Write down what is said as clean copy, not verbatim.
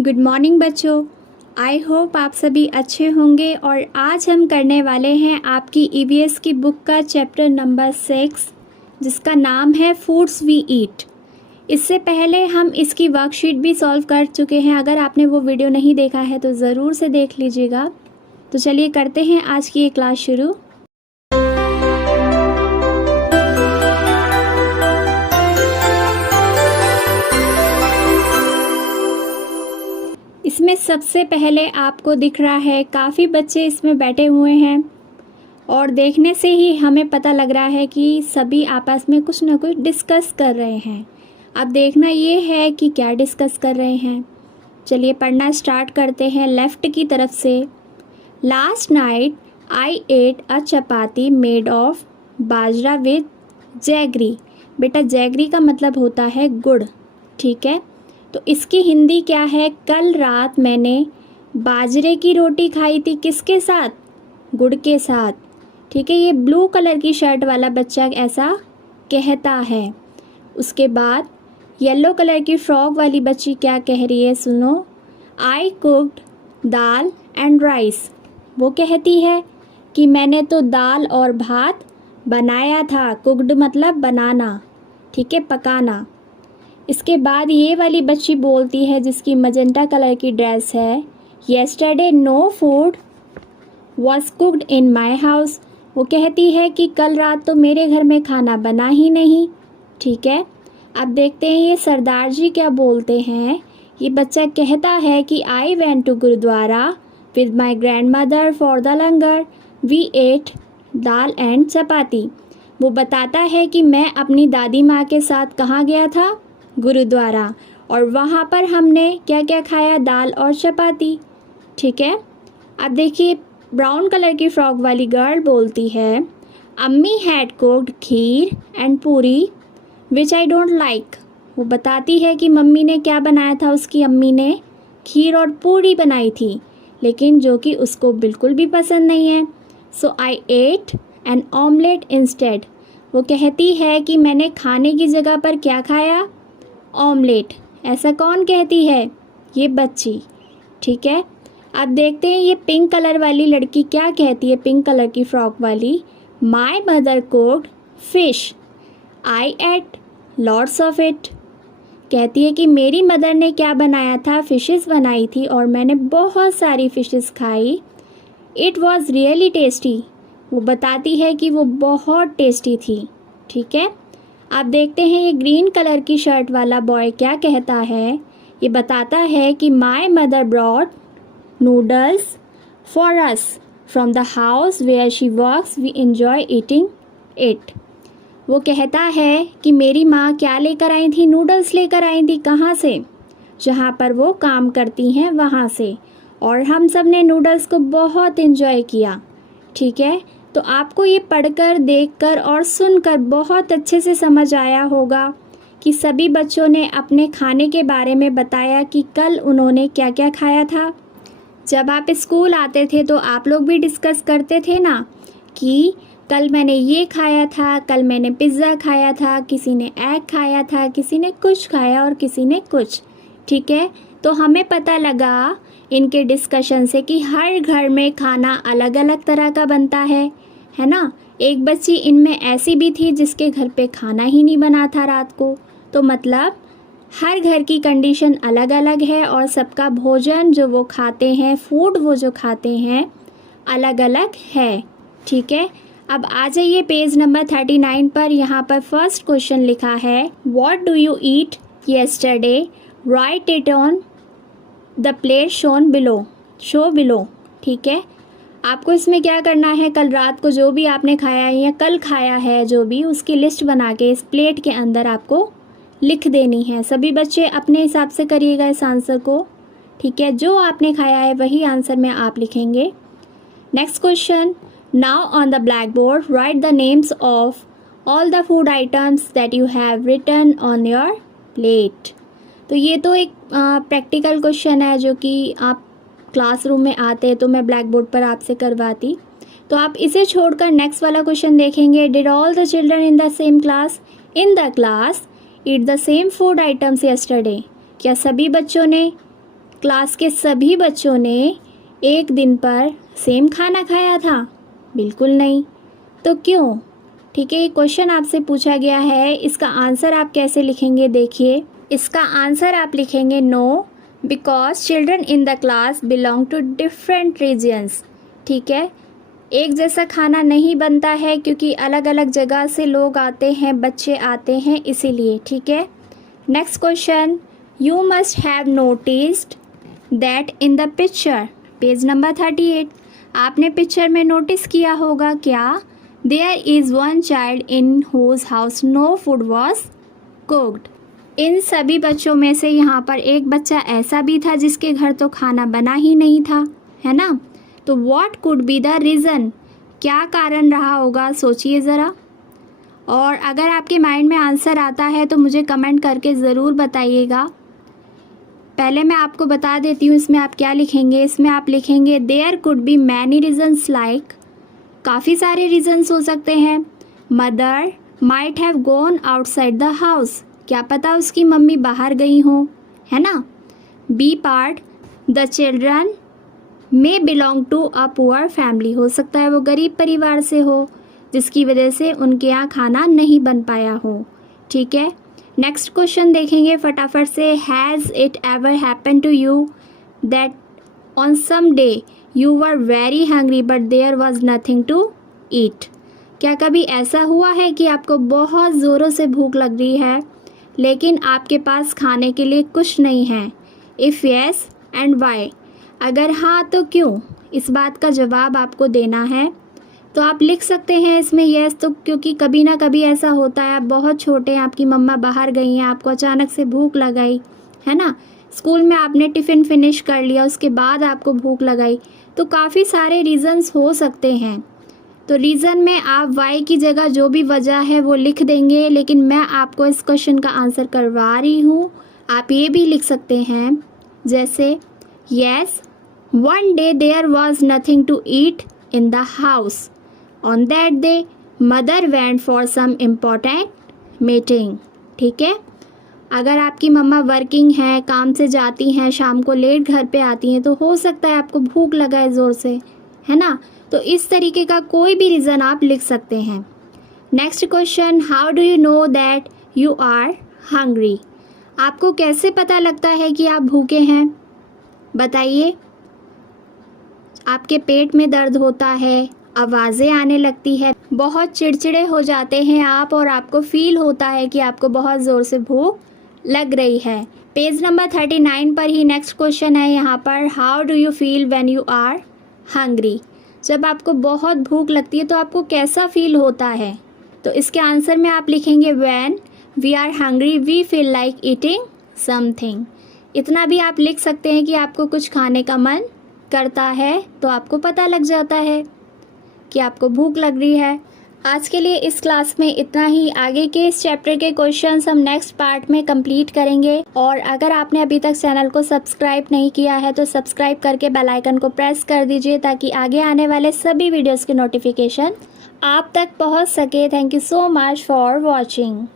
Good morning बच्चों। I hope आप सभी अच्छे होंगे और आज हम करने वाले हैं आपकी ईवीएस की बुक का चैप्टर नंबर 6 जिसका नाम है फूड्स वी ईट। इससे पहले हम इसकी वर्कशीट भी सॉल्व कर चुके हैं। अगर आपने वो वीडियो नहीं देखा है तो ज़रूर से देख लीजिएगा। तो चलिए करते हैं आज की ये क्लास शुरू। इसमें सबसे पहले आपको दिख रहा है काफ़ी बच्चे इसमें बैठे हुए हैं और देखने से ही हमें पता लग रहा है कि सभी आपस में कुछ ना कुछ डिस्कस कर रहे हैं। अब देखना ये है कि क्या डिस्कस कर रहे हैं। चलिए पढ़ना स्टार्ट करते हैं लेफ़्ट की तरफ से। Last night I at a chapati made of bajra with jaggery. बेटा जैगरी का मतलब होता है गुड़, ठीक है। तो इसकी हिंदी क्या है? कल रात मैंने बाजरे की रोटी खाई थी। किसके साथ? गुड़ के साथ, ठीक है। ये ब्लू कलर की शर्ट वाला बच्चा ऐसा कहता है। उसके बाद येलो कलर की फ्रॉक वाली बच्ची क्या कह रही है? सुनो। आई कुक्ड दाल एंड राइस। वो कहती है कि मैंने तो दाल और भात बनाया था। कुक्ड मतलब बनाना, ठीक है, पकाना। इसके बाद ये वाली बच्ची बोलती है जिसकी मजेंटा कलर की ड्रेस है, yesterday no food was cooked in my house. वो कहती है कि कल रात तो मेरे घर में खाना बना ही नहीं, ठीक है। अब देखते हैं ये सरदार जी क्या बोलते हैं। ये बच्चा कहता है कि I went to gurdwara with my grandmother for the langar we ate dal and chapati. वो बताता है कि मैं अपनी दादी माँ के साथ कहाँ गया था? गुरुद्वारा, और वहाँ पर हमने क्या क्या खाया? दाल और चपाती, ठीक है। अब देखिए ब्राउन कलर की फ्रॉक वाली गर्ल बोलती है, अम्मी हैड कुक्ड खीर एंड पूरी विच आई डोंट लाइक। वो बताती है कि मम्मी ने क्या बनाया था? उसकी अम्मी ने खीर और पूरी बनाई थी, लेकिन जो कि उसको बिल्कुल भी पसंद नहीं है। सो आई एट एन ऑमलेट इंस्टेड। वो कहती है कि मैंने खाने की जगह पर क्या खाया? ऑमलेट। ऐसा कौन कहती है? ये बच्ची, ठीक है। अब देखते हैं ये पिंक कलर वाली लड़की क्या कहती है। पिंक कलर की फ्रॉक वाली, my mother cooked fish I ate lots of it. कहती है कि मेरी मदर ने क्या बनाया था? फिशेस बनाई थी और मैंने बहुत सारी फिशेस खाई। It was really tasty. वो बताती है कि वो बहुत टेस्टी थी, ठीक है। अब देखते हैं ये ग्रीन कलर की शर्ट वाला बॉय क्या कहता है। ये बताता है कि my mother brought noodles for us from the house where she works we enjoy eating it. वो कहता है कि मेरी माँ क्या लेकर आई थी? नूडल्स लेकर आई थी। कहाँ से? जहाँ पर वो काम करती हैं वहाँ से, और हम सब ने नूडल्स को बहुत इंजॉय किया, ठीक है। तो आपको ये पढ़कर, देखकर और सुनकर बहुत अच्छे से समझ आया होगा कि सभी बच्चों ने अपने खाने के बारे में बताया कि कल उन्होंने क्या क्या खाया था। जब आप स्कूल आते थे तो आप लोग भी डिस्कस करते थे ना कि कल मैंने ये खाया था, कल मैंने पिज़्ज़ा खाया था, किसी ने एग खाया था, किसी ने कुछ खाया और किसी ने कुछ, ठीक है। तो हमें पता लगा इनके डिस्कशन से कि हर घर में खाना अलग अलग तरह का बनता है ना। एक बच्ची इनमें ऐसी भी थी जिसके घर पे खाना ही नहीं बना था रात को। तो मतलब हर घर की कंडीशन अलग अलग है और सबका भोजन जो वो खाते हैं, फूड वो जो खाते हैं, अलग अलग है, ठीक है। अब आ जाइए पेज नंबर 39 पर। यहाँ पर फर्स्ट क्वेश्चन लिखा है, what do you eat yesterday, right it on the plate shown below, show below, ठीक है। आपको इसमें क्या करना है? कल रात को जो भी आपने खाया है या कल खाया है जो भी, उसकी लिस्ट बना के इस प्लेट के अंदर आपको लिख देनी है। सभी बच्चे अपने हिसाब से करिएगा इस आंसर को, ठीक है। जो आपने खाया है वही आंसर में आप लिखेंगे। Next question, now on the blackboard write the names of all the food items that you have written on your plate. तो ये तो एक प्रैक्टिकल क्वेश्चन है जो कि आप क्लासरूम में आते तो मैं ब्लैक बोर्ड पर आपसे करवाती। तो आप इसे छोड़कर नेक्स्ट वाला क्वेश्चन देखेंगे, did all the children in the same class in the class eat the same food items yesterday. क्या सभी बच्चों ने क्लास के सभी बच्चों ने एक दिन पर सेम खाना खाया था? बिल्कुल नहीं। तो क्यों? ठीक है, ये क्वेश्चन आपसे पूछा गया है, इसका आंसर आप कैसे लिखेंगे? देखिए, इसका आंसर आप लिखेंगे no, because children in the class belong to different reasons. ठीक है, एक जैसा खाना नहीं बनता है क्योंकि अलग अलग जगह से लोग आते हैं, बच्चे आते हैं, इसीलिए। ठीक है, next question, you must have noticed that in the picture, page number 38, आपने पिक्चर में नोटिस किया होगा क्या? There is one child in whose house no food was cooked. इन सभी बच्चों में से यहाँ पर एक बच्चा ऐसा भी था जिसके घर तो खाना बना ही नहीं था, है ना? तो what could be the reason, क्या कारण रहा होगा, सोचिए ज़रा। और अगर आपके माइंड में आंसर आता है तो मुझे कमेंट करके ज़रूर बताइएगा। पहले मैं आपको बता देती हूँ इसमें आप क्या लिखेंगे। इसमें आप लिखेंगे there could be many reasons, like काफ़ी सारे रीजन्स हो सकते हैं। Mother might have gone outside the house, क्या पता उसकी मम्मी बाहर गई हो, है ना? B part, the children may belong to a poor family, हो सकता है वो गरीब परिवार से हो जिसकी वजह से उनके यहाँ खाना नहीं बन पाया हो। ठीक है, नेक्स्ट क्वेश्चन देखेंगे फटाफट से। Has it ever happen to you that on some day you were very hungry but there was nothing to eat, क्या कभी ऐसा हुआ है कि आपको बहुत ज़ोरों से भूख लग रही है लेकिन आपके पास खाने के लिए कुछ नहीं है? इफ़ येस एंड वाई, अगर हाँ तो क्यों? इस बात का जवाब आपको देना है। तो आप लिख सकते हैं इसमें येस, तो क्योंकि कभी ना कभी ऐसा होता है, आप बहुत छोटे हैं, आपकी मम्मा बाहर गई हैं, आपको अचानक से भूख लगाई, है ना? स्कूल में आपने टिफ़िन फिनिश कर लिया, उसके बाद आपको भूख लगाई, तो काफ़ी सारे रीज़न्स हो सकते हैं। तो रीज़न में आप वाई की जगह जो भी वजह है वो लिख देंगे, लेकिन मैं आपको इस क्वेश्चन का आंसर करवा रही हूँ। आप ये भी लिख सकते हैं जैसे yes, one day there was nothing to eat in the house, on that day mother went for some important meeting. ठीक है, अगर आपकी मम्मा वर्किंग है, काम से जाती हैं, शाम को लेट घर पे आती हैं, तो हो सकता है आपको भूख लगा है ज़ोर से, है ना? तो इस तरीके का कोई भी रीज़न आप लिख सकते हैं। Next question, how do you know that you are hungry, आपको कैसे पता लगता है कि आप भूखे हैं? बताइए। आपके पेट में दर्द होता है, आवाज़ें आने लगती है, बहुत चिड़चिड़े हो जाते हैं आप, और आपको फील होता है कि आपको बहुत ज़ोर से भूख लग रही है। पेज नंबर 39 पर ही नेक्स्ट क्वेश्चन है यहाँ पर, how do you feel when you are hungry, जब आपको बहुत भूख लगती है तो आपको कैसा फील होता है? तो इसके आंसर में आप लिखेंगे when we are hungry we feel like eating something. इतना भी आप लिख सकते हैं कि आपको कुछ खाने का मन करता है, तो आपको पता लग जाता है कि आपको भूख लग रही है। आज के लिए इस क्लास में इतना ही। आगे के इस चैप्टर के क्वेश्चंस हम नेक्स्ट पार्ट में कंप्लीट करेंगे। और अगर आपने अभी तक चैनल को सब्सक्राइब नहीं किया है तो सब्सक्राइब करके बेल आइकन को प्रेस कर दीजिए ताकि आगे आने वाले सभी वीडियोस की नोटिफिकेशन आप तक पहुंच सके। Thank you so much for watching.